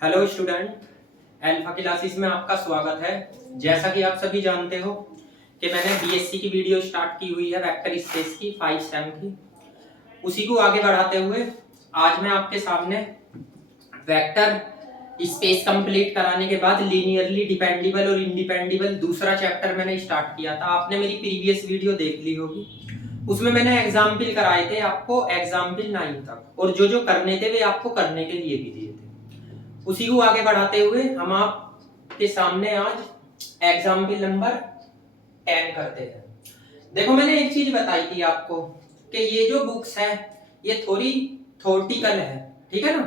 Hello student, alpha classes में आपका स्वागत है। जैसा कि आप सभी जानते हो कि मैंने बीएससी की वीडियो स्टार्ट की हुई है वेक्टर स्पेस की 5 सेम की। उसी को आगे बढ़ाते हुए आज मैं आपके सामने वेक्टर स्पेस कंप्लीट कराने के बाद लीनियरली डिपेंडेबल और इंडिपेंडेबल दूसरा चैप्टर मैंने स्टार्ट किया था। आपने मेरी प्रीवियस वीडियो देख ली होगी, उसमें मैंने एग्जाम्पल कराए थे आपको एग्जाम्पल 9 तक, और जो करने थे वे आपको करने के लिए भी दिए थे। उसी को आगे बढ़ाते हुए हम आपके सामने आज एग्जाम्पल नंबर 10 करते हैं। देखो, मैंने एक चीज बताई थी आपको कि ये जो बुक्स है ये थोड़ी थ्योरेटिकल है, ठीक है ना।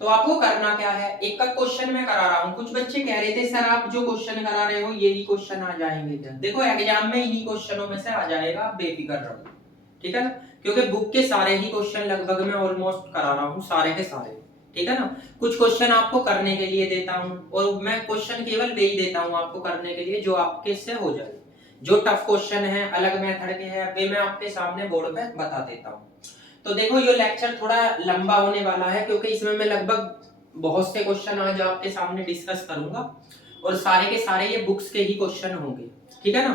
तो आपको करना क्या है, एक का क्वेश्चन मैं करा रहा हूँ। कुछ बच्चे कह रहे थे सर आप जो क्वेश्चन करा रहे हो यही क्वेश्चन आ जाएंगे क्या? देखो, एग्जाम में इन्हीं क्वेश्चनों में से आ जाएगा, आप बेफिक्र रहो, ठीक है ना। क्योंकि बुक के सारे ही क्वेश्चन लगभग मैं ऑलमोस्ट करा रहा हूँ, सारे के सारे, ठीक है ना। कुछ क्वेश्चन आपको करने के लिए देता हूँ, और मैं क्वेश्चन केवल वे ही देता हूँ आपको करने के लिए जो आपके से हो जाए। जो टफ क्वेश्चन है, अलग मेथड के हैं, वे मैं आपके सामने बोर्ड पे बता देता हूँ। तो देखो, ये लेक्चर थोड़ा लंबा होने वाला है क्योंकि इसमें मैं लगभग बहुत से क्वेश्चन आज आपके सामने डिस्कस करूंगा, और सारे के सारे ये बुक्स के ही क्वेश्चन होंगे, ठीक है ना।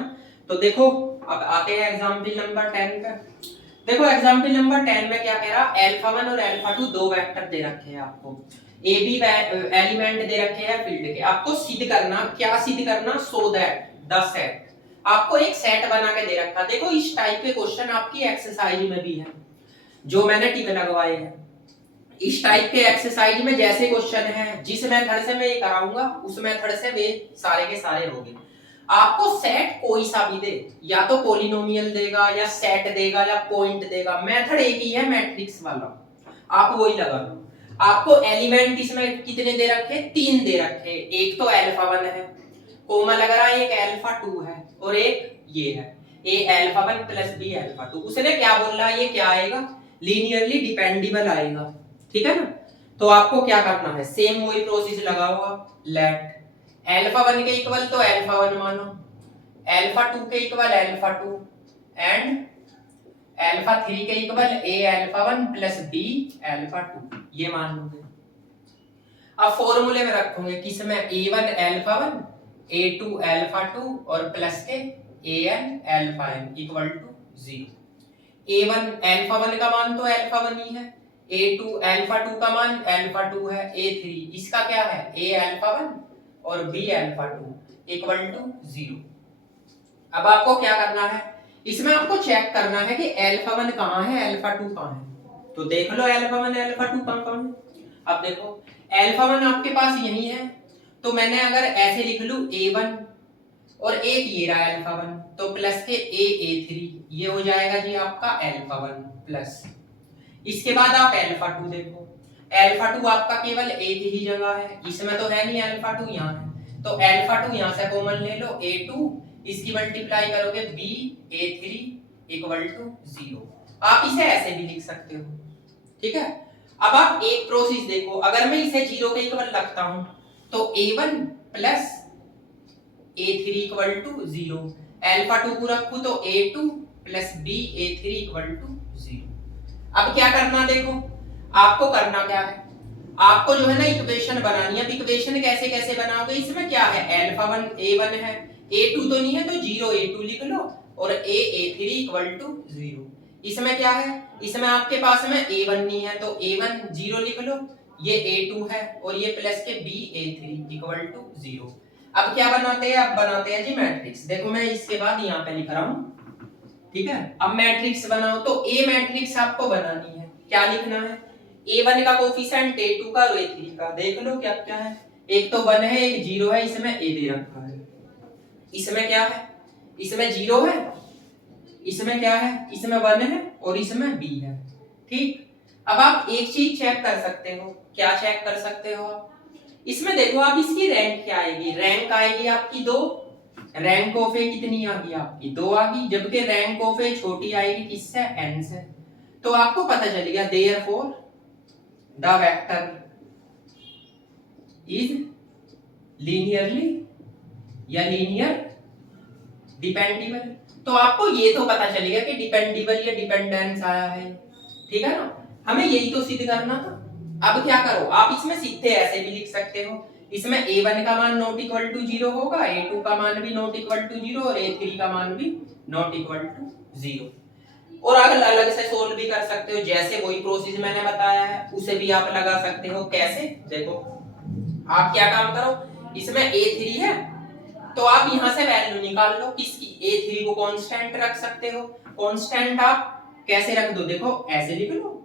तो देखो, अब आते हैं एग्जाम्पल नंबर 10 पे। देखो, एग्जाम्पल नंबर 10 में क्या कह रहा, अल्फा 1 और अल्फा 2 दो वेक्टर दे रखे हैं आपको, ए बी एलिमेंट दे रखे हैं फील्ड के। आपको सिद्ध करना, क्या सिद्ध करना, सो दैट द सेट। आपको एक सेट बना के दे रखा। देखो, इस टाइप के क्वेश्चन आपकी एक्सरसाइज में भी है, जो मैंने टिक लगवाए हैं। इस टाइप के एक्सरसाइज में जैसे क्वेश्चन है, जिस मेथड से मैं ये कराऊंगा उस मेथड से वे सारे के सारे होंगे। आपको सेट कोई सा भी दे, या तो पॉलिनोमियल देगा या सेट देगा या पॉइंट देगा, मेथड एक ही है, मैट्रिक्स वाला, आप वही लगा लो। आपको एलिमेंट इसमें कितने दे रखे, 3 दे रखे। एक तो अल्फा 1 है, कोमा लग रहा है, एक अल्फा 2 है, और एक ये है ए अल्फा 1 प्लस बी अल्फा 2। उसने क्या बोल रहा है, ये क्या आएगा, लीनियरली डिपेंडेबल आएगा, ठीक है ना। तो आपको क्या करना है, सेम वही प्रोसेस लगाओ आप। लेट अल्फा 1 के इक्वल तो अल्फा 1 मानो, अल्फा 2 के इक्वल अल्फा 2, एंड अल्फा 3 के equal A alpha 1 plus be alpha 2, ये मान लोगे। अब फॉर्मूले में रखोगे किसमें, a1 अल्फा 1, a2 अल्फा 2 और प्लस के an alpha n equal to 0। a1 alpha 1 का मान तो अल्फा 1 ही है, a2 अल्फा 2 का मान अल्फा 2 है, a3 इसका क्या है, a अल्फा 1 और b अल्फा 2 इक्वल टू 0। अब आपको क्या करना है, इसमें आपको चेक करना है कि अल्फा 1 कहाँ है, अल्फा 2 कहाँ है। तो देख लो अल्फा 1 अल्फा 2 कहाँ है। अब देखो, अल्फा 1 आपके पास यही है, तो मैंने अगर ऐसे लिख लूं a1 और एक ये रहा अल्फा 1, तो प्लस के a3, ये हो जाएगा जी आपका अल्फा 1 प्लस। इसके बाद आप अल्फा 2 देखो, अल्फा 2 आपका केवल एक ही जगह है, इसमें तो है नहीं, अल्फा 2 यहाँ है, तो अल्फा 2 यहाँ से कॉमन ले लो, a2 इसकी मल्टीप्लाई करोगे b a3 इक्वल टू 0। आप इसे ऐसे भी लिख सकते हो, ठीक है। अब आप एक प्रोसेस देखो, अगर मैं इसे 0 के इक्वल रखता हूं तो a1 plus a3 equal to 0, alpha 2 को रखूं तो a2 plus b a3 equal to 0। अब क्या करना, देखो आपको करना क्या है, आपको जो है ना इक्वेशन बनानी है। अब इक्वेशन कैसे कैसे बनाओगे, इसमें क्या है, अल्फा 1 a1 है, a2 तो नहीं है तो 0 a2 लिख लो, और a3 इक्वल टू 0। इसमें क्या है, इसमें आपके पास में a1 नहीं है तो a1 0 लिख लो, ये a2 है और ये प्लस के b a3 इक्वल टू 0। अब क्या बनाते हैं, अब बनाते हैं जी मैट्रिक्स। देखो, मैं इसके बाद यहाँ पे लिख रहा हूँ, ठीक है। अब मैट्रिक्स बनाओ, तो ए मैट्रिक्स आपको बनानी है, क्या लिखना है, a1 का कोफिशिएंट a2 का और a3 का। देख लो क्या क्या है, एक तो 1 है, एक 0 है, इसमें a दे रखा है। इसमें क्या है, इसमें 0 है, इसमें क्या है, इसमें 1 है और इसमें b है, ठीक। अब आप एक चीज चेक कर सकते हो, क्या चेक कर सकते हो आप, इसमें देखो आप इसकी रैंक क्या आएगी, रैंक आएगी आपकी 2, रैंक ऑफ ए कितनी आ गई आपकी 2 आ गई, जबकि रैंक ऑफ ए छोटी आएगी किससे, n से। तो आपको पता चल गया, therefore the vector is linearly या लीनियर डिपेंडेबल। तो आपको ये तो पता चलेगा कि डिपेंडेबल या डिपेंडेंस आया है, ठीक है ना। हमें यही तो सिद्ध करना था। अब क्या करो, आप इसमें सीधे ऐसे भी लिख सकते हो, इसमें A1 का मान नॉट इक्वल टू 0 होगा, A2 का मान भी नॉट इक्वल टू 0 और A3 का मान भी नॉट इक्वल टू 0। और अलग अलग से सोल्व भी कर सकते हो, जैसे वही प्रोसेस मैंने बताया है उसे भी आप लगा सकते हो। कैसे? देखो आप क्या काम करो, इसमें A3 है तो आप यहां से वैल्यू निकाल लो किसकी, A3 को कांस्टेंट रख सकते हो। कांस्टेंट आप कैसे रख दो, देखो ऐसे लिख लो,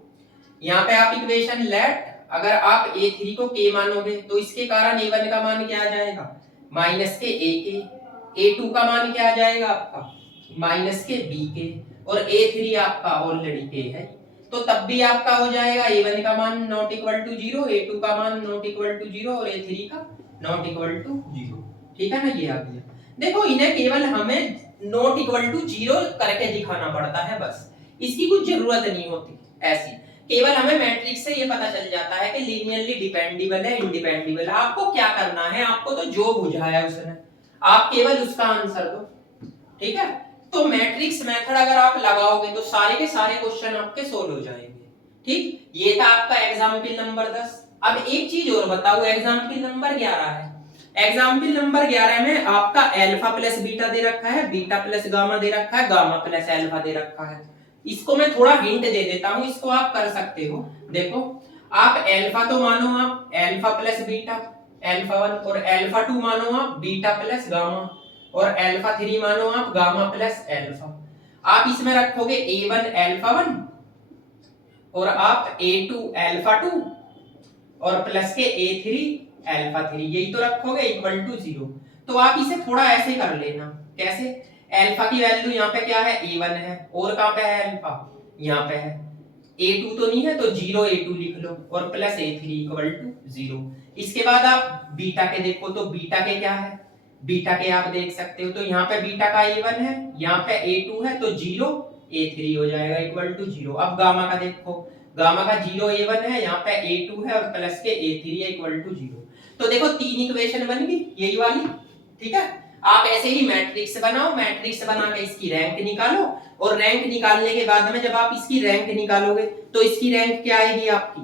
यहाँ पे आप इक्वेशन लेट, अगर आप A3 को k मानोगे तो इसके कारण A1 का मान क्या आ जाएगा, माइनस के a के, A2 का मान क्या आ जाएगा आपका, माइनस के b के, और A3 आपका ऑलरेडी k है, तो तब भी आपका हो जाएगा A1 का मान नॉट इक्वल टू 0, A2 का मान नॉट इक्वल टू 0 और A3 का नॉट इक्वल टू 0। ठीक है ना, ये आ गया। देखो इन्हें केवल हमें नॉट इक्वल टू 0 करके दिखाना पड़ता है, बस इसकी कुछ जरूरत नहीं होती ऐसी, केवल हमें मैट्रिक्स से ये पता चल जाता है कि लीनियरली डिपेंडेबल है इंडिपेंडेबल है। आपको क्या करना है, आपको तो जो बुझाया उसने आप केवल उसका आंसर दो, ठीक है। तो मैट्रिक्स मेथड अगर आप लगाओगे तो सारे के सारे क्वेश्चन आपके सोल्व हो जाएंगे। ठीक, ये था आपका एग्जाम्पल नंबर 10। अब एक चीज और बताओ, एग्जाम्पल नंबर 11 है। एग्जाम्पल नंबर 11 में आपका अल्फा प्लस बीटा दे रखा है, बीटा प्लस गामा दे रखा है, गामा प्लस अल्फा दे रखा है। इसको मैं थोड़ा हिंट दे देता हूं, इसको आप कर सकते हो। देखो आप अल्फा तो मानो आप अल्फा प्लस बीटा अल्फा 1, और अल्फा 2 मानो आप बीटा प्लस गामा, और अल्फा 3 मानो आप गामा प्लस अल्फा। आप इसमें रखोगे A1 अल्फा 1 और आप A2 अल्फा 2 और प्लस के A3 अल्फा 3, यही तो रखोगे इक्वल टू 0। तो आप इसे थोड़ा ऐसे कर लेना, कैसे, अल्फा की वैल्यू यहाँ पे क्या है, A1 है, और कहां पे है अल्फा, यहाँ पे है, A2 तो नहीं है तो 0 A2 लिख लो, और प्लस A3 इक्वल टू 0। इसके बाद आप बीटा के देखो तो बीटा के क्या है, बीटा के आप देख सकते हो, तो यहाँ पे बीटा का A1 है, यहाँ पे A2 है, तो 0 A3 हो जाएगा इक्वल टू 0। अब गामा का देखो, गामा का 0 A1 है, यहाँ पे A2 है और प्लस के A3 है इक्वल टू 0। तो देखो तीन इक्वेशन बन गई यही वाली, ठीक है। आप ऐसे ही मैट्रिक्स बनाओ, मैट्रिक्स बना के इसकी रैंक निकालो, और रैंक निकालने के बाद में जब आप इसकी रैंक निकालोगे तो इसकी रैंक क्या आएगी, आपकी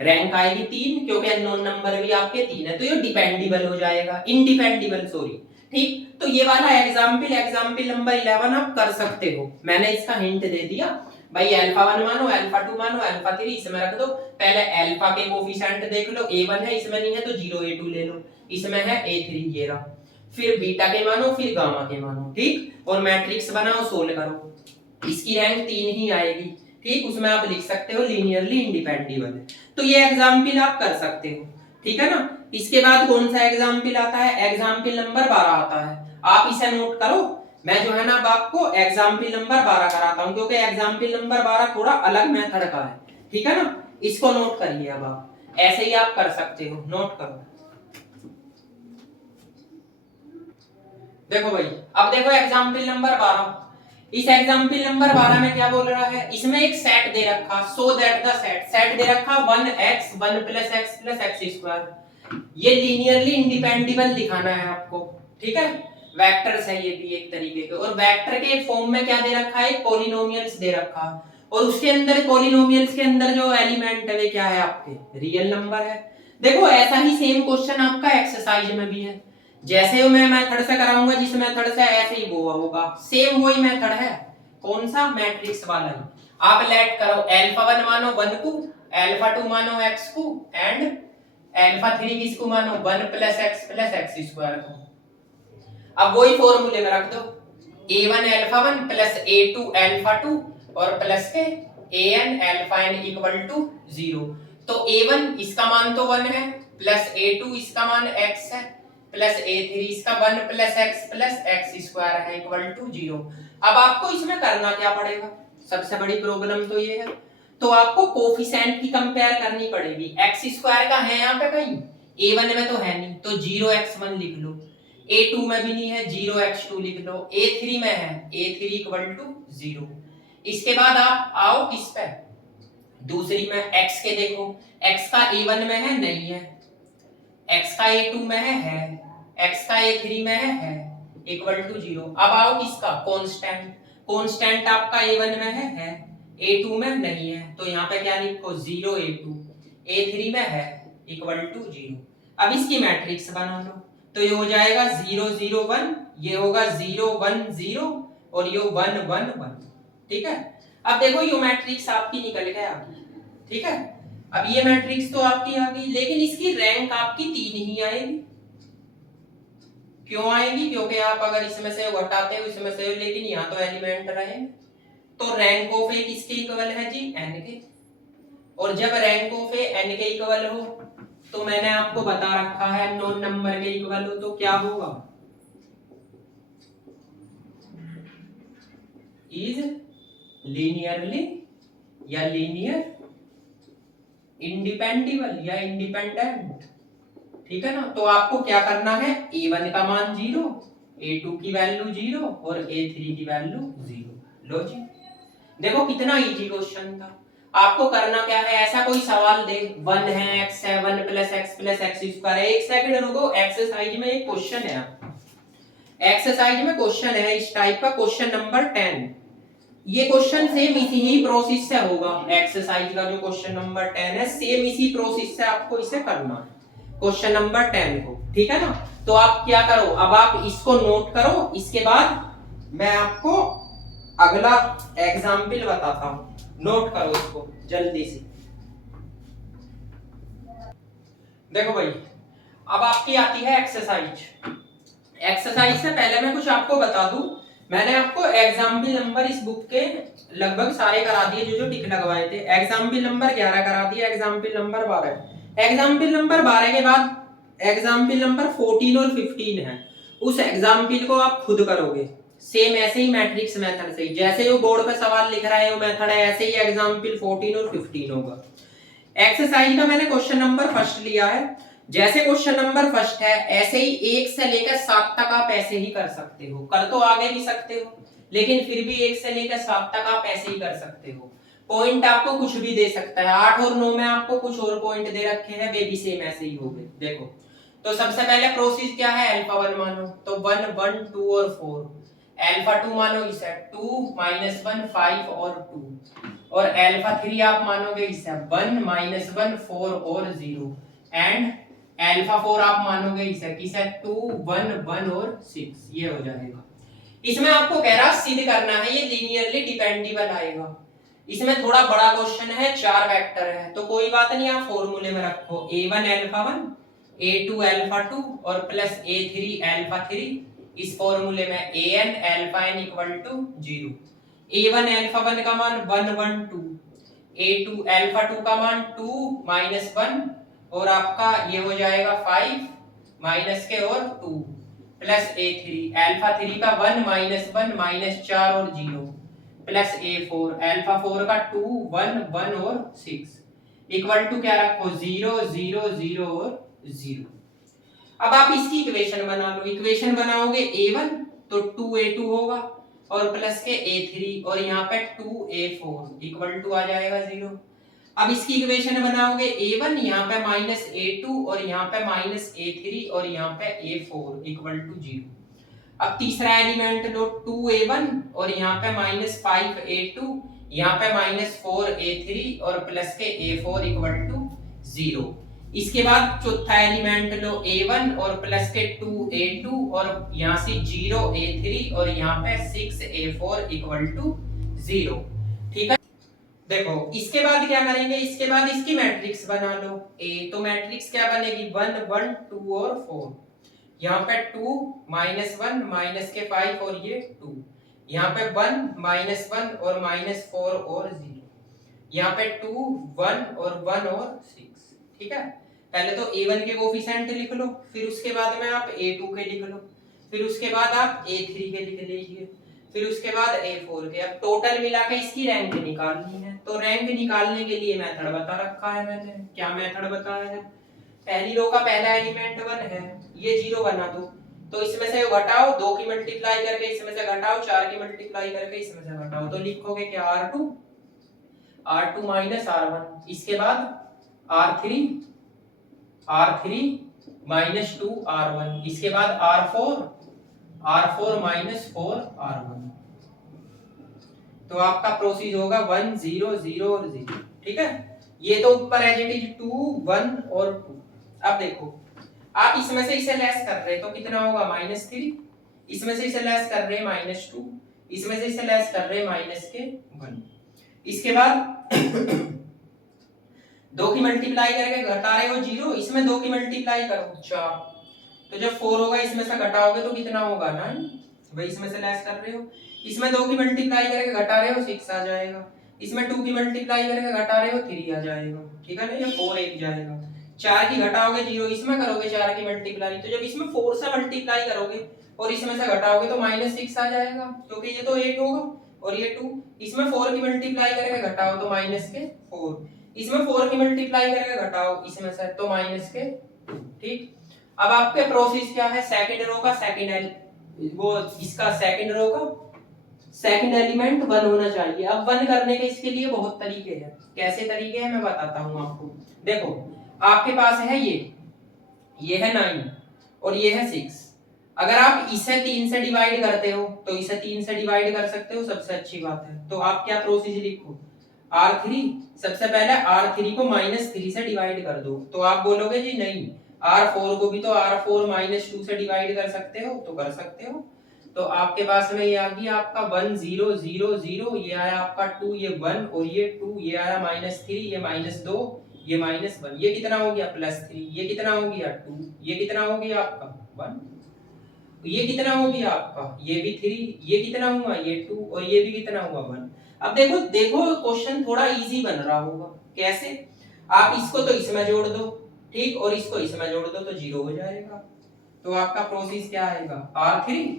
रैंक आएगी 3, क्योंकि अननोन नंबर भी आपके 3 है, तो ये डिपेंडेबल हो जाएगा, इंडिपेंडेबल सॉरी। ठीक, तो ये वाला एग्जाम्पल नंबर 11 आप कर सकते हो, मैंने इसका हिंट दे दिया भाई, अल्फा 1 मानो, अल्फा 2 मानो, अल्फा 3 इसमें रख दो। पहले अल्फा के कोफिशिएंट देख लो, A1 है, इसमें नहीं है तो 0 A2 ले लो, इसमें है A3 ये रहा, फिर बीटा के मानो, फिर गामा के मानो, ठीक, और मैट्रिक्स बनाओ, सोल्व करो, इसकी रैंक 3 ही आएगी। ठीक, उसमें आप लिख सकते हो लीनियरली इंडिपेंडेबल है। तो ये एग्जाम्पल आप कर सकते हो, ठीक है ना। इसके बाद कौन सा एग्जाम्पल आता है, एग्जाम्पल नंबर 12 आता है। आप इसे नोट करो, मैं जो है ना अब आपको एग्जाम्पल नंबर 12 कराता हूं, क्योंकि एग्जाम्पल नंबर 12 थोड़ा अलग मेथड का है, ठीक है ना। इसको नोट करिए, अब आप ऐसे ही आप कर सकते हो, नोट करो। देखो भाई, अब देखो एग्जाम्पल नंबर 12, इस एग्जाम्पल नंबर 12 में क्या बोल रहा है, इसमें एक सेट दे रखा, सो दैट द सेट दे रखा 1x 1 plus x plus x square. ये लीनियरली इंडिपेंडेबल दिखाना है आपको, ठीक है। वेक्टर्स है ये भी एक तरीके के, और वेक्टर के फॉर्म में क्या दे रखा है, पॉलिनोमियल्स दे रखा, और उसके अंदर पॉलिनोमियल्स के अंदर जो एलिमेंट है वे क्या है, आपके रियल नंबर है। देखो ऐसा ही सेम क्वेश्चन आपका एक्सरसाइज में भी है, जैसे मैं मेथड से कराऊंगा, जिस मेथड से ऐसे ही वो होगा, सेम वही मेथड है, कौन सा, मैट्रिक्स वाला ही। आप लेट करो, अल्फा 1 मानो 1 को, अल्फा 2 मानो x को, एंड अल्फा 3 किसको मानो 1 प्लस x स्क्वायर को। अब वही फॉर्मूले में रख दो, a1 alpha 1 plus a2 alpha 2 और प्लस के an alpha n equal to 0। तो a1 इसका मान तो 1 है, प्लस a2 इसका मान x है, प्लस A3 इसका 1 प्लस x स्क्वायर है इक्वल टू 0। अब आपको इसमें करना क्या पड़ेगा, सबसे बड़ी प्रॉब्लम तो ये है, तो आपको कोफिशिएंट की कंपेयर करनी पड़ेगी। x स्क्वायर का है यहाँ पे कहीं, A1 में तो है नहीं, तो 0x1 लिख लो, A2 में भी नहीं है, 0x2 लिख लो, A3 में है, A3 इक्वल टू 0। इसके बाद आप आओ किस पे, दूसरी में x के देखो, x का A1 में है, नहीं है, x का A2 में है, x का A3 में है इक्वल टू 0। अब आओ किसका, कांस्टेंट, कांस्टेंट आपका A1 में है, A2 में नहीं है, तो यहाँ पे क्या लिखो 0 A2, A3 में है इक्वल टू 0। अब इसकी मैट्रिक्स बना लो, तो ये हो जाएगा 0 0 1, ये होगा 0 1 0 और ये 1 1 1। ठीक है, अब देखो ये मैट्रिक्स आपकी निकल के आ गई। ठीक है, अब ये मैट्रिक्स तो आपकी आ गई, लेकिन इसकी रैंक आपकी 3 ही आएगी। क्यों आएगी? क्योंकि आप अगर इसमें से घटाते हो इसमें से, लेकिन यहाँ तो एलिमेंट रहे, तो रैंक ऑफ ए किसके इक्वल है जी? n के। और जब रैंक ऑफ ए n के इक्वल हो तो मैंने आपको बता रखा है नॉन नंबर के इक्वल हो तो क्या होगा? इज लीनियरली या लीनियर इंडिपेंडेबल या इंडिपेंडेंट। ठीक है ना, तो आपको क्या करना है, a1 का मान 0, a2 की वैल्यू 0 और a3 की वैल्यू 0। लो जी, देखो कितना इजी क्वेश्चन था। आपको करना क्या है, ऐसा कोई सवाल दे 1 है x है 1 प्लस x स्क्वायर है। एक सेकंड रुको, एक्सरसाइज में एक क्वेश्चन है, एक्सरसाइज में क्वेश्चन है इस टाइप का, क्वेश्चन नंबर 10। ये क्वेश्चन सेम इसी ही प्रोसेस से होगा। एक्सरसाइज का जो क्वेश्चन नंबर 10 है सेम इसी प्रोसेस से आपको इसे करना है, क्वेश्चन नंबर 10 को। ठीक है ना, तो आप क्या करो, अब आप इसको नोट करो, इसके बाद मैं आपको अगला एग्जाम्पल बताता हूं। नोट करो इसको जल्दी से। देखो भाई, अब आपकी आती है एक्सरसाइज। एक्सरसाइज से पहले मैं कुछ आपको बता दूं, मैंने आपको एग्जाम्पल नंबर इस बुक के लगभग सारे करा दिए, जो टिक लगवाए थे। एग्जाम्पल नंबर 11 करा दिया, एग्जाम्पल नंबर 12, एग्जाम्पल नंबर 12 के बाद एग्जाम्पल नंबर 14 और 15 है। उस एग्जाम्पल को आप खुद करोगे सेम ऐसे ही मैट्रिक्स मेथड से ही, जैसे वो बोर्ड पे सवाल लिख रहा है वो मेथड है, ऐसे ही एग्जाम्पल 14 और 15 होगा। एक्सरसाइज का मैंने क्वेश्चन नंबर फर्स्ट लिया है। जैसे क्वेश्चन नंबर फर्स्ट है ऐसे ही 1 से लेकर 7 तक आप ऐसे ही कर सकते हो, कर तो आगे भी सकते हो, लेकिन फिर भी 1 से लेकर 7 तक आप ऐसे ही कर सकते हो। पॉइंट आपको कुछ भी दे सकता है, 8 और 9 में आपको कुछ और पॉइंट दे रखे हैं, वे भी सेम ऐसे ही होंगे। देखो, तो सबसे पहले प्रोसेस क्या है, अल्फा 1 मानो, तो 1 1 2 और 4। अल्फा 2 मानो इसे 2 -1 5 और 2, और अल्फा 3 आप मानोगे इसे 1 -1 4 और 0, एंड अल्फा 4 आप मानोगे इसे किसे 2 1 1 और 6। ये हो जाएगा। इसमें आपको कह रहा सिद्ध करना है ये लीनियरली डिपेंडेबल आएगा। इसमें थोड़ा बड़ा क्वेश्चन है, 4 वेक्टर है, तो कोई बात नहीं, आप फॉर्मूले में रखो a1 अल्फा 1 a2 अल्फा 2 और प्लस a3 अल्फा 3। इस फॉर्मूले में an alpha n equal to 0, a1 alpha 1 का मान 1 1 2, a2 अल्फा 2 का मान 2 -1 और आपका ये हो जाएगा 5 माइनस के और 2 प्लस a3 अल्फा 3 का 1 -1 -4 और 0 प्लस a4 अल्फा 4 का 2 1 1 और 6 इक्वल टू क्या रखो 0 0 0 और 0। अब आप इसकी इक्वेशन बना लो। इक्वेशन बनाओगे a1 तो 2a2 होगा और प्लस के a3 और यहाँ पे 2a4 इक्वल टू आ जाएगा 0। अब इसकी इक्वेशन बनाओगे a1 यहाँ पे -a2 और यहाँ पे -a3 और यहाँ पे a4 इक्वल टू 0। अब तीसरा एलिमेंट लो 2a1 और यहाँ पे -5a2 यहाँ पे -4a3 और प्लस के a4 इक्वल टू 0। इसके बाद चौथा एलिमेंट लो a1 और प्लस के 2a2 और यहाँ से 0a3 और यहाँ पे 6a4 इक्वल टू 0। ठीक है, देखो इसके बाद क्या करेंगे, इसके बाद इसकी मैट्रिक्स बना लो A, तो मैट्रिक्स क्या बनेगी 1 1 2 और 4। यहाँ पे 2 -1 माइनस के 5 और ये 2, यहाँ पे 1 -1 और -4 और 0, यहाँ पे 2 1 और 1 और 6। ठीक है, पहले तो a1 के कोफिशिएंट लिख लो, फिर उसके बाद में आप a2 के लिख लो, फिर उसके बाद आप a3 के लिख लीजिए, फिर उसके बाद a4 के। अब टोटल मिला के इसकी रैंक निकालनी है, तो रैंक निकालने के लिए मेथड बता रखा है मैंने। क्या मेथड बताया है, पहली रो का पहला एलिमेंट 1 है, ये 0 बना दो, तो इसमें से घटाओ 2 की मल्टीप्लाई करके, इसमें से घटाओ 4 की मल्टीप्लाई करके, इसमें से घटाओ, तो लिखोगे क्या r2 r1। इसके बाद r3 -2 r1, इसके बाद r4 -4 r1। तो आपका प्रोसीज होगा 1 0 0 और 0। ठीक है, ये तो ऊपर एज इट इज 2 1 और 2। अब देखो आप इसमें से इसे लेस कर रहे तो कितना होगा -3, इसमें से इसे लेस कर रहे -2, इसमें से इसे लेस कर रहे -1। इसके बाद 2 की मल्टीप्लाई करके घटा रहे हो 0, इसमें 2 की मल्टीप्लाई करो 4, तो जब 4 होगा इसमें से घटाओगे तो कितना होगा 9, वही इसमें से लेस कर रहे हो। इसमें 2 की मल्टीप्लाई करके घटा रहे हो 6 आ जाएगा, इसमें 2 की मल्टीप्लाई करके घटा रहे हो 3 आ जाएगा, ठीक है ना, ये 4 एक जाएगा। 4 की घटाओगे 0, इसमें करोगे 4 की मल्टीप्लाई, तो जब इसमें 4 से मल्टीप्लाई करोगे और इसमें से घटाओगे तो -6 आ जाएगा, क्योंकि ये तो 1 होगा और ये 2, इसमें 4 की मल्टीप्लाई करके घटाओ तो -4, इसमें 4 की मल्टीप्लाई करके घटाओ इसमें से तो -2, ठीक। अब आपके प्रोसेस क्या है, सेकंड रो का इसका सेकंड रो का सेकंड एलिमेंट 1 होना चाहिए। अब 1 करने के इसके लिए बहुत तरीके हैं, कैसे तरीके हैं मैं बताता हूं आपको। देखो आपके पास है ये है 9 और ये है 6, अगर आप इसे 3 से डिवाइड करते हो तो इसे 3 से डिवाइड कर सकते हो, सबसे अच्छी बात है। तो आप क्या प्रोसेस लिखो, R3, सबसे पहले R3 को -3 से डिवाइड कर दो, तो आप बोलोगे जी नहीं, R4 को भी तो R4 -2 से डिवाइड कर सकते हो, तो कर सकते हो। तो आपके पास में ये आ गया आपका 1 0 0 0, ये आया आपका 2, ये 1 और ये 2, ये आया -3, ये -2, ये -1, ये कितना हो गया +3, ये कितना हो गया 2, ये कितना हो गया आपका 1, ये कितना हो गया आपका, ये भी 3, ये कितना हुआ ये 2 और ये भी कितना हुआ 1। अब देखो क्वेश्चन थोड़ा इजी बन रहा होगा, कैसे, आप इसको तो इसमें जोड़ दो, ठीक, और इसको इसमें जोड़ दो तो 0 हो जाएगा। तो आपका प्रोसेस क्या आएगा, R3,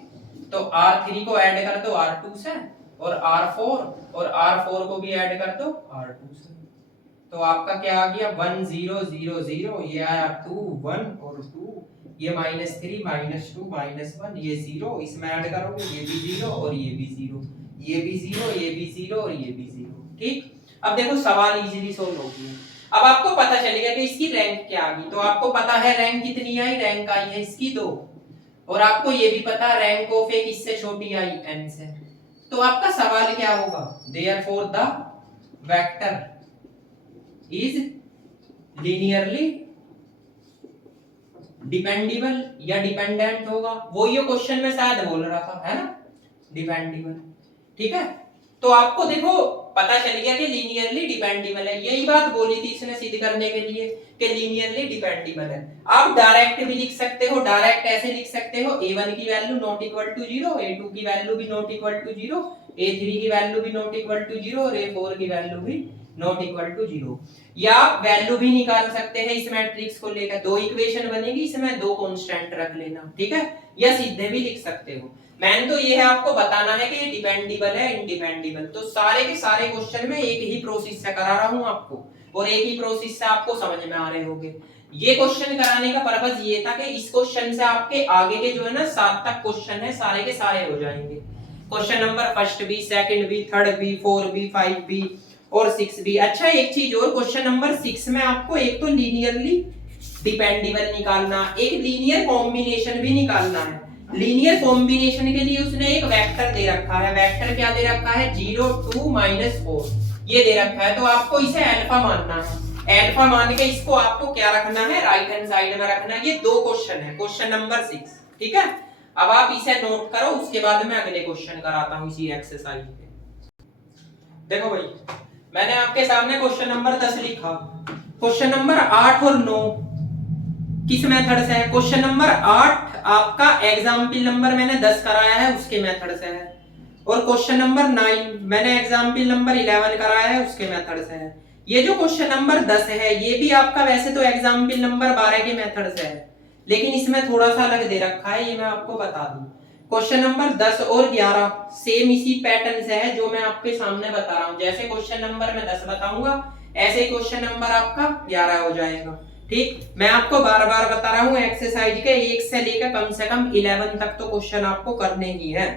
तो R3 को ऐड कर दो R2 से, और R4 और R4 को भी ऐड कर दो R2 से, तो आपका क्या आ गया 1 0 0 0, ये आया 2 1 और 2, ये -3 -2 -1, ये 0, इसमें ऐड करोगे ये भी 0 और ये भी 0, ये भी 0, ये भी 0 और ये भी 0, ठीक। अब देखो सवाल इजीली सोल्व हो गया। अब आपको पता चलेगा कि इसकी रैंक क्या आ गई, तो आपको पता है रैंक कितनी आई, रैंक आई है इसकी 2, और आपको ये भी पता है रैंक ऑफ ए किससे छोटी आई, n से। तो आपका सवाल क्या होगा, therefore the vector is linearly dependable या डिपेंडेंट होगा, वो ये क्वेश्चन में शायद बोल रहा था, है ना, डिपेंडेबल, ठीक है। तो आपको देखो पता चल गया कि लीनियरली डिपेंडेबल है, यही बात बोली थी इसने सिद्ध करने के लिए कि लीनियरली डिपेंडेबल है। आप डायरेक्ट भी लिख सकते हो, डायरेक्ट ऐसे लिख सकते हो a1 की value not equal to 0, a2 की वैल्यू भी नॉट इक्वल टू 0, a3 की वैल्यू भी नॉट इक्वल टू 0 और a4 की वैल्यू भी नॉट इक्वल टू 0। या वैल्यू भी निकाल सकते हैं इस मैट्रिक्स को लेकर, दो इक्वेशन बनेगी, इसमें दो कांस्टेंट रख लेना, ठीक है, या सीधे भी लिख सकते हो। मैंने तो ये है आपको बताना है कि ये डिपेंडेबल है इंडिपेंडेबल, तो सारे के सारे क्वेश्चन में एक ही प्रोसेस से करा रहा हूं आपको, और एक ही प्रोसेस से आपको समझ में आ रहे होंगे। ये क्वेश्चन कराने का पर्पस ये था कि इस क्वेश्चन से आपके आगे के जो है ना 7 तक क्वेश्चन है सारे के सारे हो जाएंगे। क्वेश्चन नंबर फर्स्ट भी, सेकंड भी, थर्ड भी, 4 भी, 5 भी और 6 भी। अच्छा एक चीज और, क्वेश्चन नंबर 6 में आपको एक तो लीनियरली डिपेंडेबल निकालना, एक लीनियर कॉम्बिनेशन भी निकालना है। लीनियर कॉम्बिनेशन के लिए उसने एक वेक्टर दे रखा है, वेक्टर क्या दे रखा है 0 2 -4 ये दे रखा है, तो आपको इसे अल्फा मानना है। अल्फा मान के इसको आपको क्या रखना है, राइट हैंड साइड में रखना है। ये दो क्वेश्चन है, क्वेश्चन नंबर 6, ठीक है। अब आप इसे नोट करो, उसके बाद मैं अगले क्वेश्चन कराता हूं इसी एक्सरसाइज पे। देखो भाई मैंने आपके सामने क्वेश्चन नंबर 10 लिखा, क्वेश्चन नंबर 8 और 9 किस मेथड से है। क्वेश्चन नंबर 8 आपका एग्जाम्पल नंबर मैंने 10 कराया है उसके मेथड से है, और क्वेश्चन नंबर 9 मैंने एग्जाम्पल नंबर 11 कराया है उसके मेथड से है। ये जो क्वेश्चन नंबर 10 है ये भी आपका वैसे तो एग्जाम्पल नंबर 12 के मेथड से है, लेकिन इसमें थोड़ा सा अलग दे रखा है, ये मैं आपको बता दूं। क्वेश्चन नंबर 10 और 11 सेम इसी पैटर्न से है जो मैं आपके सामने बता रहा हूं। जैसे क्वेश्चन नंबर मैं 10 बताऊंगा ऐसे क्वेश्चन नंबर आपका 11 हो जाएगा, ठीक। मैं आपको बार बार बता रहा हूं एक्सरसाइज के 1 से लेकर कम से कम 11 तक तो क्वेश्चन आपको करने ही है,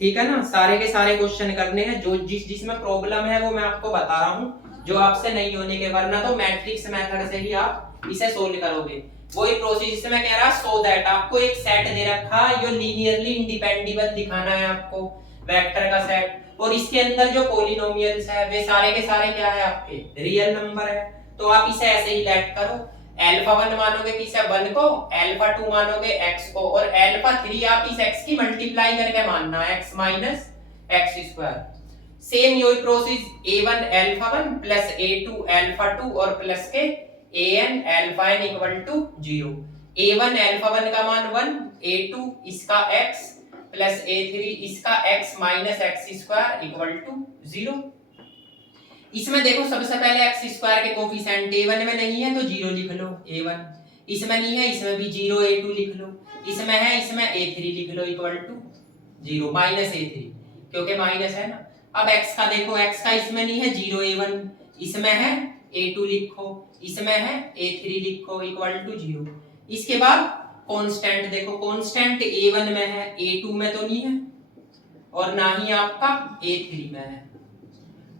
ठीक है ना, सारे के सारे क्वेश्चन करने हैं। जो जिसमें प्रॉब्लम है वो मैं आपको बता रहा हूं, जो आपसे नहीं होने के, वरना तो मैट्रिक्स मेथड से ही आप इसे सोल्व करोगे। वही प्रोसेस में कह रहा सो दैट आपको एक सेट दे रखा है जो लीनियरली इंडिपेंडेबल दिखाना है आपको, वेक्टर का सेट, और इसके अंदर जो पॉलिनोमियल्स है वे सारे के सारे क्या है आपके रियल नंबर है। तो आप इसे ऐसे ही लेट करो अल्फा 1 मानोगे किसे 1 को, अल्फा 2 मानोगे x को, और अल्फा 3 आप इस x की मल्टीप्लाई करके मानना है x minus X square. Same यही process a1 alpha 1 plus a2 alpha 2 और प्लस के an alpha n equal to 0। a1 alpha 1 का मान 1, a2 इसका x प्लस a3 इसका x minus X square equal to 0। इसमें देखो सबसे पहले एक्स स्क्वायर के कोफिशिएंट a1 में नहीं है तो 0 लिख लो a1, इसमें नहीं है इसमें भी 0 a2 लिख लो, इसमें है इसमें a3 लिख लो इक्वल टू 0 माइनस a3 क्योंकि माइनस है ना। अब x का देखो, x का इसमें नहीं है 0 a1, इसमें है a2 लिखो, इसमें है a3 लिखो इक्वल टू 0। इसके बाद कांस्टेंट देखो, कांस्टेंट a1 में है, a2 में तो नहीं है और ना ही आपका a3 में है।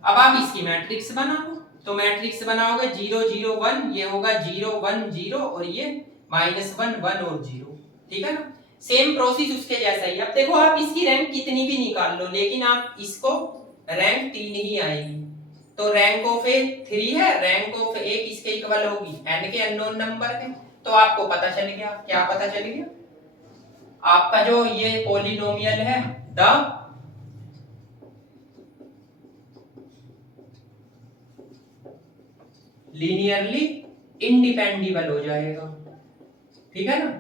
अब आप इसकी मैट्रिक्स बनाओ, तो मैट्रिक्स बनाओगे 0 0 1, ये होगा 0 1 0 और ये -1 1 और 0, ठीक है ना। सेम प्रोसेस उसके जैसा ही। अब देखो आप इसकी रैंक कितनी भी निकाल लो लेकिन आप इसको रैंक 3 ही आएगी, तो रैंक ऑफ ए 3 है, रैंक ऑफ ए किसके इक्वल होगी, n के अननोन नंबर के। तो आपको पता चल गया, क्या पता चल गया, आपका जो ये पॉलिनोमियल है द लीनियरली इंडिपेंडेबल हो जाएगा, ठीक है ना।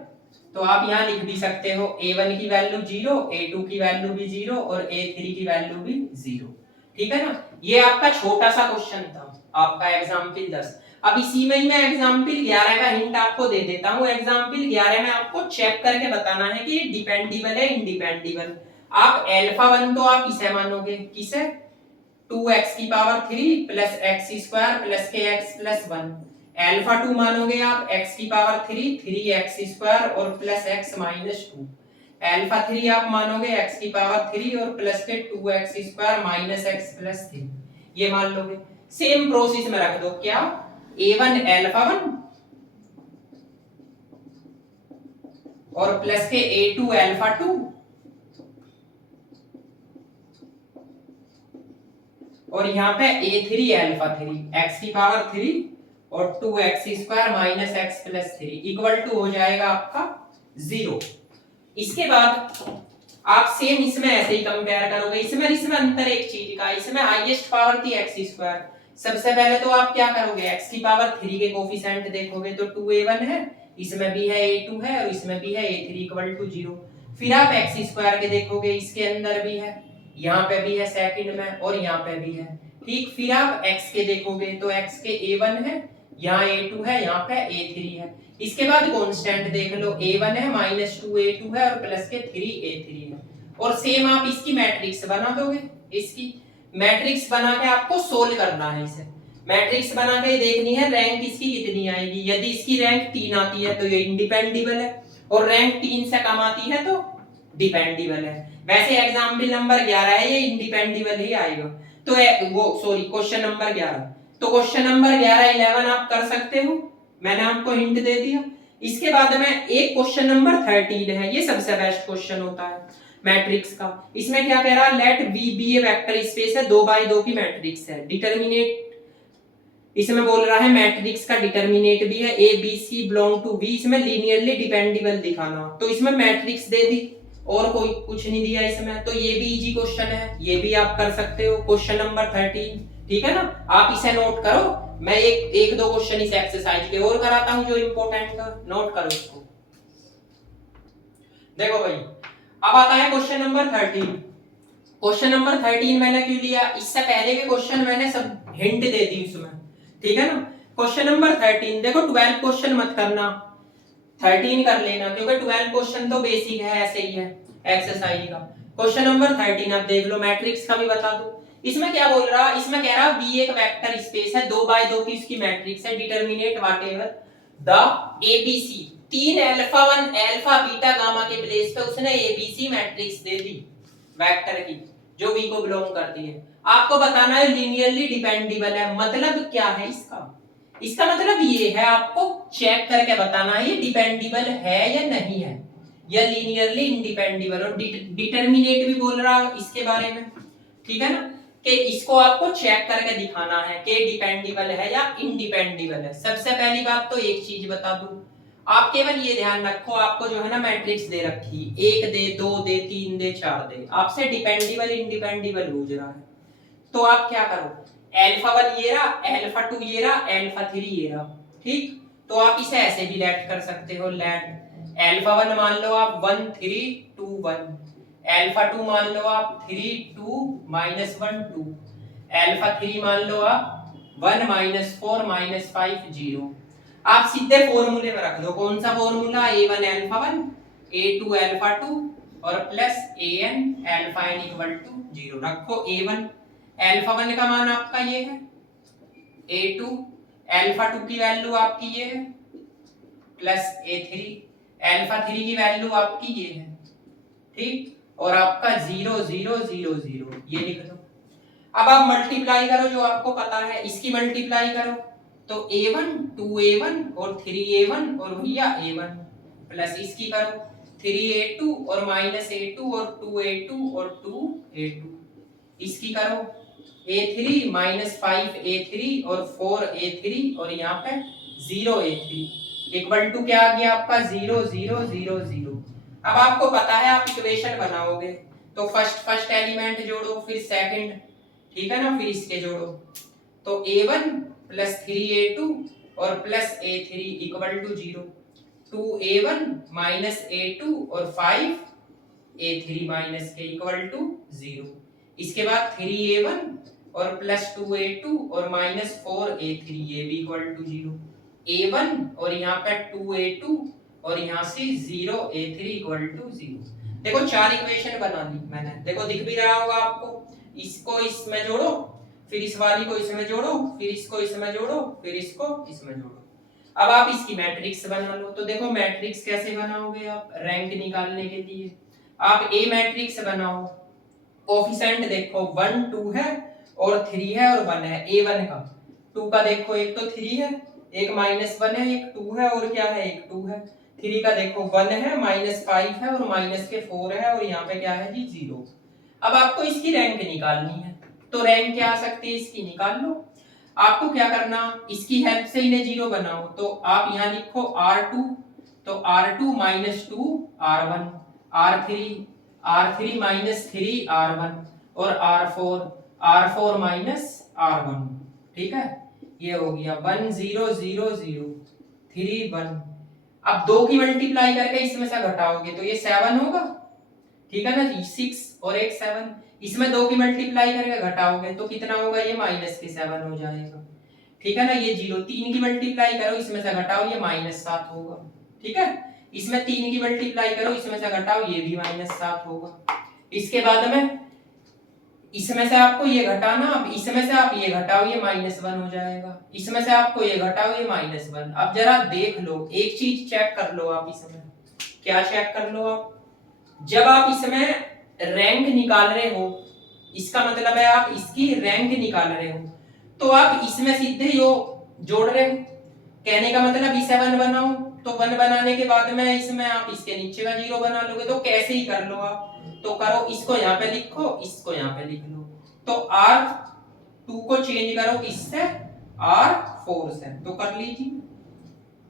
तो आप यहाँ लिख भी सकते हो a1 की वैल्यू 0, a2 की वैल्यू भी 0 और a3 की वैल्यू भी 0, ठीक है ना। ये आपका छोटा सा क्वेश्चन था, आपका एग्जाम्पल 10। अब इसी में ही मैं एग्जाम्पल 11 का हिंट आपको दे देता हूँ। एग्जाम्पल 11 में आपको चेक करके बताना है कि डिपेंडेबल है इंडिपेंडेबल। आप अल्फा 1 तो आप इसे मानोगे, किसे, 2x की power 3 plus x square plus के एक्स प्लस 1। अल्फा 2 मानोगे आप x की पावर 3 3x स्क्वायर और प्लस x माइनस 2। अल्फा 3 आप मानोगे x की पावर 3 और प्लस के 2x square minus x plus 3, ये मान लोगे। सेम प्रोसेस में रख दो, क्या, a1 अल्फा 1 और प्लस के a2 अल्फा 2 और यहाँ पे a3 अल्फा 3 x की पावर 3 और 2x square minus X plus 3 equal to हो जाएगा आपका 0। इसके बाद आप सेम इसमें ऐसे ही कंपेयर करोगे। इसमें अंतर एक चीज का, इसमें हाईएस्ट पावर थी एक्स स्क्वायर। सबसे पहले तो आप क्या करोगे, x की पावर 3 के कोफिशिएंट देखोगे तो 2a1 है, इसमें भी है a2 है और इसमें भी है a3 इक्वल टू 0। फिर आप x स्क्वायर के देखोगे, इसके अंदर भी है, यहाँ पे भी है सेकंड में और यहाँ पे भी है, ठीक। फिर आप x के देखोगे तो x के a1 है, यहाँ a2 है, यहाँ पे a3 है। इसके बाद कांस्टेंट देख लो, a1 है -2 a2 है और प्लस के 3 a3 है। और सेम आप इसकी मैट्रिक्स बना दोगे, इसकी मैट्रिक्स बना के आपको सोल्व करना है। इसे मैट्रिक्स बना के देखनी है रैंक इसकी कितनी आएगी। यदि इसकी रैंक 3 आती है तो ये इंडिपेंडेबल है और रैंक 3 से कम आती है तो डिपेंडेबल है। वैसे एग्जाम्पल नंबर 11 है, ये इंडिपेंडेबल ही आएगा। तो वो सॉरी क्वेश्चन नंबर 11, तो क्वेश्चन नंबर 11 11 आप कर सकते हो, मैंने आपको हिंट दे दिया। इसके बाद में एक क्वेश्चन नंबर 13 है, ये सबसे बेस्ट क्वेश्चन होता है मैट्रिक्स का। इसमें क्या कह रहा है, लेट V बी ए वेक्टर स्पेस है, 2x2 की मैट्रिक्स है, डिटरमिनेट, इसमें बोल रहा है मैट्रिक्स का डिटरमिनेट भी है, A B C belong to V, इसमें लीनियरली डिपेंडेबल दिखाना। तो इसमें मैट्रिक्स दे दी और कोई कुछ नहीं दिया इसमें, तो ये भी इजी क्वेश्चन है, ये भी आप कर सकते हो क्वेश्चन नंबर 13, ठीक है ना। आप इसे नोट करो, मैं एक दो क्वेश्चन इस एक्सरसाइज के और कराता हूं जो इंपॉर्टेंट है, नोट करो इसको। देखो भाई, अब आता है क्वेश्चन नंबर 13। क्वेश्चन नंबर 13 मैंने क्यों लिया, इससे पहले के क्वेश्चन मैंने सब हिंट दे दी उसमें, ठीक है ना। क्वेश्चन नंबर 13 देखो, 12 क्वेश्चन मत करना, 13 कर लेना क्योंकि 12 क्वेश्चन तो बेसिक है, ऐसे ही है एक्सरसाइज का। क्वेश्चन नंबर 13 आप देख लो, मैट्रिक्स का भी बता दो। इसमें क्या बोल रहा, इसमें कह रहा V एक वेक्टर स्पेस है, 2x2 की उसकी मैट्रिक्स है, determinate whatever the ABC, 3 alpha 1 alpha beta gamma के प्लेस पे उसने ABC मैट्रिक्स दे दी वेक्टर की जो V को बिलोंग करती है। आपको बताना है लीनियरली डिपेंडेबल है, मतलब क्या है इसका, इसका मतलब ये है, आपको चेक करके बताना है ये डिपेंडेबल है या नहीं है, या लीनियरली इंडिपेंडेबल। और डिटरमिनेट भी बोल रहा इसके बारे में, ठीक है ना। कि इसको आपको चेक करके दिखाना है कि डिपेंडेबल है या इंडिपेंडेबल है। सबसे पहली बात तो एक चीज बता दूं, आप केवल ये ध्यान रखो, आपको जो है ना मैट्रिक्स दे रखी, 1 दे, 2 दे, 3 दे, 4 दे, आपसे डिपेंडेबल इंडिपेंडेबल पूछ रहा है, तो आप क्या करो, अल्फा 1 ये रहा, अल्फा 2 ये रहा, अल्फा 3 ये रहा, ठीक। तो आप इसे ऐसे भी लेट कर सकते हो, लेट अल्फा 1 मान लो आप 1 3 2 1, अल्फा 2 मान लो आप 3 2 -1 2, अल्फा 3 मान लो आप 1 -4 -5 0। आप सीधे फॉर्मूले में रख दो, कौन सा formula, a1 alpha 1 a2 alpha 2 और plus an alpha n equal to 0 रखो। a1 अल्फा 1 का मान आपका ये है, a2 अल्फा 2 की वैल्यू आपकी ये है, प्लस a3 अल्फा 3 की वैल्यू आपकी ये है, ठीक। और आपका 0 0 0 0 ये लिख दो। अब आप मल्टीप्लाई करो, जो आपको पता है इसकी मल्टीप्लाई करो, तो a1 2a1 और 3a1 और भैया a1 प्लस इसकी करो 3a2 और -a2 और 2a2 और 2a2, इसकी करो a3 -5a3 और 4a3 और यहाँ पे 0a3 इक्वल टू क्या आ गया आपका 0 0 0 0। अब आपको पता है आप इक्वेशन बनाओगे तो फर्स्ट एलिमेंट जोड़ो, फिर सेकंड, ठीक है ना, फिर इसके जोड़ो, तो a1 प्लस 3a2 और plus a3 equal to 0, 2a1 minus a2 और 5a3 माइनस के इक्वल टू 0। इसके बाद 3a1 और प्लस 2a2 और माइनस 4a3 ये भी इक्वल टू 0, a1 और यहाँ पे 2a2 और यहाँ से 0a3 इक्वल टू 0। देखो 4 इक्वेशन बना ली मैंने, देखो दिख भी रहा होगा आपको, इसको इसमें जोड़ो, फिर इस वाली को इसमें जोड़ो, फिर इसको इसमें जोड़ो, फिर इसको इसमें जोड़ो। अब आप इसकी मैट्रिक्स बना लो। तो देखो मैट्रिक्स कैसे बनाओगे आप, रैंक निकालने के लिए आप ए मैट्रिक्स बनाओ, कोफिशिएंट देखो 1 2 है और 3 है और 1 है, a1 का 2 का देखो एक तो 3 है, एक -1 है, एक 2 है और क्या है, एक 2 है। 3 का देखो 1 है, -5 है और माइनस के 4 है और यहाँ पे क्या है जी 0। अब आपको इसकी रैंक निकालनी है, तो रैंक क्या आ सकती है इसकी, निकाल लो। आपको क्या करना, इसकी हेल्प से इन्हें 0 बनाओ, तो आप यहाँ लिखो R2, तो R2 -2 R1, R3 -3 R1 और R4 -R1, ठीक है। ये हो गया 1 0 0 0 3 1। अब 2 की मल्टीप्लाई करके इसमें से घटाओगे तो ये 7 होगा, ठीक है ना जी, 6 और एक 7, इसमें 2 की मल्टीप्लाई करके घटाओगे तो कितना होगा, ये -7 हो जाएगा, ठीक है ना। ये 0 3 की मल्टीप्लाई करो इसमें से घटाओ, ये -7 होगा, ठीक है। इसमें 3 की मल्टीप्लाई करो इसमें से घटाओ, ये भी -7 होगा। इसके बाद में इसमें से आपको ये घटाना, अब इसमें से आप ये घटाओ, ये -1 हो जाएगा, इसमें से आपको ये घटाओ, ये -1। अब जरा देख लो, एक चीज चेक कर लो आप इसमें, क्या चेक कर लो आप, जब आप इसमें रैंक निकाल रहे हो, इसका मतलब है आप इसकी रैंक निकाल रहे हो, तो आप इसमें सीधे यो जोड़ रहे हो, कहने का मतलब इसे 1 बनाओ, तो 1 बनाने के बाद में इसमें आप इसके नीचे का 0 बना लोगे, तो कैसे ही कर लो आप, तो करो, इसको यहाँ पे लिखो, इसको यहाँ पे लिख लो, तो R2 को चेंज करो किससे, R4 से, तो कर लीजिए,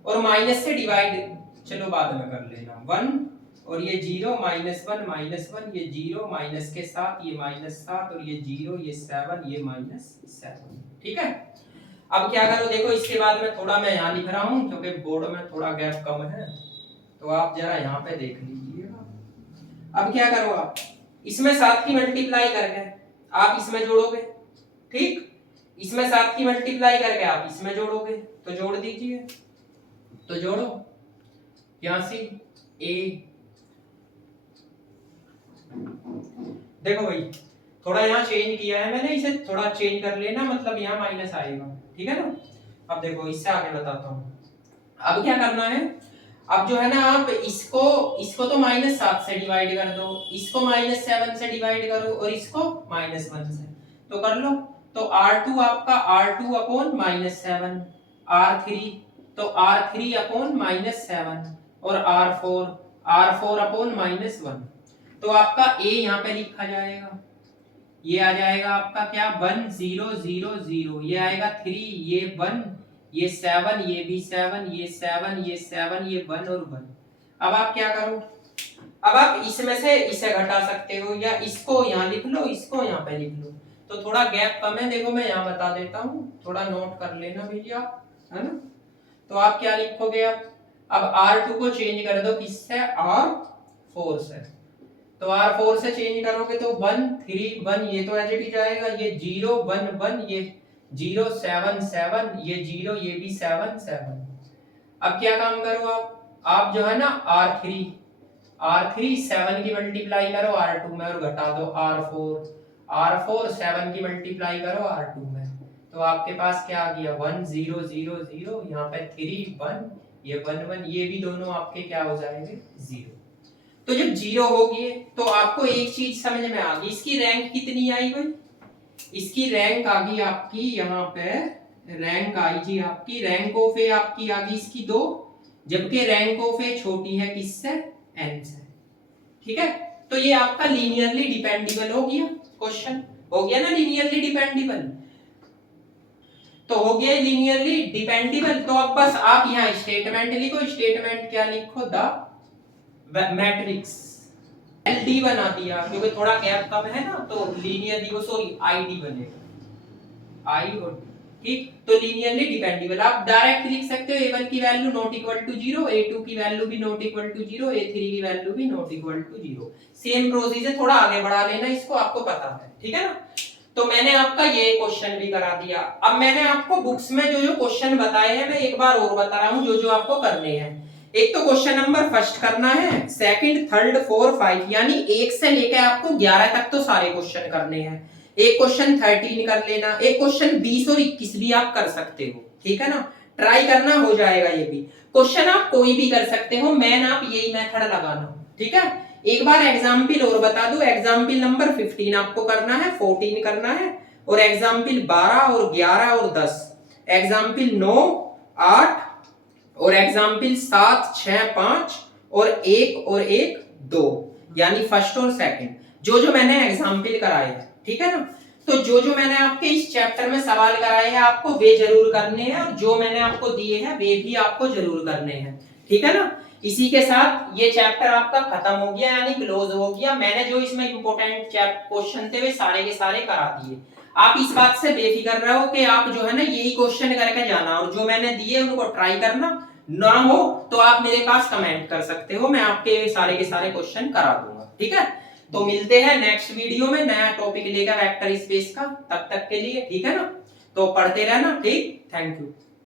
और माइनस से डिवाइड चलो बाद में कर लेना, 1 और ये 0 -1 ये 0 माइनस के साथ, ये -7 और ये 0 ये 7 ये -7, ठीक है। अब क्या करो, देखो इसके बाद में थोड़ा मैं यहाँ लिख रहा हूँ क्योंकि बोर्ड में थोड़ा गैप कम है, तो आप जरा यहाँ पे देख लीजिएगा। अब क्या करो, आप इसमें 7 की मल्टीप्लाई करके आप इसमें जोड़ोगे, ठीक, इसमें 7 की मल्टीप्लाई करके आप इसमें जोड़ोगे, तो जोड़ दीजिए, तो जोड़ो यहां से a, देखो भाई थोड़ा यहाँ चेंज किया है मैंने, इसे थोड़ा चेंज कर लेना, मतलब यहाँ माइनस आएगा, ठीक है ना। अब देखो इससे आगे बताता हूँ, अब क्या करना है, अब जो है ना आप इसको तो -7 से डिवाइड कर दो, इसको -7 से डिवाइड करो और इसको -1 से, तो कर लो। तो R2 आपका R2 अपॉन -7, R3 तो R3 अपॉन -7 और R4 अपॉन -1, तो आपका A यहाँ पे लिखा जाएगा, ये आ जाएगा आपका क्या 1 0 0 0, ये आएगा 3, ये 1, ये 7, ये भी 7, ये 7, ये 7, ये 1 और 1। अब आप क्या करो, अब आप इसमें से इसे घटा सकते हो या इसको यहाँ लिख लो, इसको यहाँ पे लिख लो, तो थोड़ा गैप कम है। देखो मैं यहाँ बता देता हूँ, थोड़ा नोट कर लेना भैया, है ना। तो आप क्या लिखोगे, अब R2 को चेंज कर दो किससे, R4 से। तो R4 से चेंज करोगे तो 1 3 1, ये तो एज इट इज आएगा, ये 0 1 1, ये 0 7 7, ये 0, ये भी 7 7। अब क्या काम करो, आप जो है ना R3 7 की मल्टीप्लाई करो R2 में और घटा दो R4 7 की मल्टीप्लाई करो R2 में, तो आपके पास क्या आ गया 1 0 0 0, यहाँ पे 3 1, ये 1 1, ये भी दोनों आपके क्या हो जाएंगे 0। तो जब 0 होगी तो आपको एक चीज समझ में आ गई, इसकी रैंक कितनी आई भाई, इसकी रैंक आ गई आपकी यहाँ पे, रैंक आई जी आपकी, रैंक ऑफ ए आपकी आ गई इसकी 2, जबकि रैंक ऑफ ए छोटी है किससे, n से। ठीक है, तो ये आपका लीनियरली डिपेंडेबल हो गया क्वेश्चन, हो गया ना लीनियरली डिपेंडेबल, तो हो गया लीनियरली डिपेंडेबल। तो अब बस आप यहाँ स्टेटमेंट लिखो, स्टेटमेंट क्या लिखो, द मैट्रिक्स LD बना दिया, क्योंकि थोड़ा गैप कम है ना, तो लीनियरली वो सॉरी ID बनेगा, I और D। ठीक, तो लीनियरली डिपेंडेबल आप डायरेक्ट लिख सकते हो, A1 की value not equal to 0, A2 की वैल्यू भी नॉट इक्वल टू 0, A3 की वैल्यू भी not equal to 0। Same procedure, थोड़ा आगे बढ़ा लेना इसको, आपको पता है, ठीक है ना। तो मैंने आपका ये क्वेश्चन भी करा दिया। अब मैंने आपको बुक्स में जो जो क्वेश्चन बताए हैं, मैं एक बार और बता रहा हूँ जो जो आपको करने हैं। एक तो क्वेश्चन नंबर फर्स्ट करना है, सेकंड, थर्ड, 4, 5, यानी 1 से लेकर आपको 11 तक तो सारे क्वेश्चन करने हैं। एक क्वेश्चन 13 कर लेना, एक क्वेश्चन 20 और 21 भी आप कर सकते हो, ठीक है ना, ट्राई करना, हो जाएगा ये भी क्वेश्चन, आप कोई भी कर सकते हो, मैन आप यही मेथड लगाना, ठीक है। एक बार एग्जाम्पल और बता दूं, एग्जाम्पल नंबर 15 आपको करना है, 14 करना है, और एग्जाम्पल 12 और 11 और 10, एग्जाम्पल 9 8 और एग्जाम्पल 7 6 5 और 1 और 1 2, यानी फर्स्ट और सेकंड, जो जो मैंने एग्जाम्पल कराए हैं, ठीक है ना। तो जो जो मैंने आपके इस चैप्टर में सवाल कराए हैं आपको वे जरूर करने हैं, और जो मैंने आपको दिए हैं वे भी आपको जरूर करने हैं, ठीक है ना। इसी के साथ ये चैप्टर आपका खत्म हो गया, यानी क्लोज हो गया। मैंने जो इसमें इंपॉर्टेंट क्वेश्चन थे वे सारे के सारे करा दिए। आप इस बात से बेफिक्र रहो कि आप जो है ना यही क्वेश्चन करके जाना, और जो मैंने दिए उनको ट्राई करना, ना हो तो आप मेरे पास कमेंट कर सकते हो, मैं आपके सारे के सारे क्वेश्चन करा दूंगा, ठीक है। तो मिलते हैं नेक्स्ट वीडियो में नया टॉपिक लेकर वेक्टर स्पेस का, तब तक के लिए ठीक है ना, तो पढ़ते रहना, ठीक, थैंक यू।